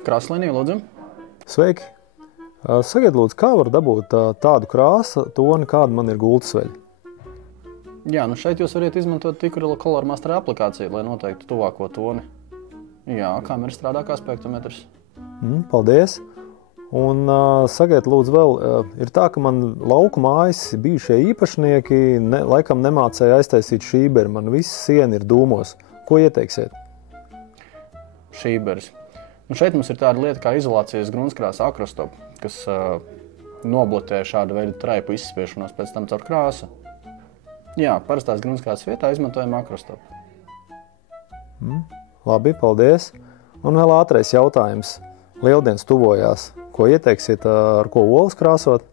Krāslīnija, lūdzu. Sveiki! Sakiet, lūdzu, kā var dabūt tādu krāsu toni, kāda man ir gultasveļa? Jā, nu šeit jūs varat izmantot Tikkurila Color Master aplikāciju, lai noteiktu tuvāko toni. Jā, kamera strādā kā spektrometrs. Paldies! Un sakiet, lūdzu, vēl ir tā, ka man lauku mājas bijušie īpašnieki laikam nemācēja aiztaisīt šīberi. Man viss siena ir dūmos. Ko ieteiksiet? Šīberis. Nu šeit mums ir tāda lieta kā izolācijas gruntskrāsa akrostop, kas nobloķē šāda veida traipu izspiešanos pēc tam caur krāsu. Jā, parastās gruntskrāsas vietā izmantojam akrostop. Labi, paldies. Un vēl ātrais jautājums. Lieldienas tuvojās. Ko ieteiksiet, ar ko olas krāsot?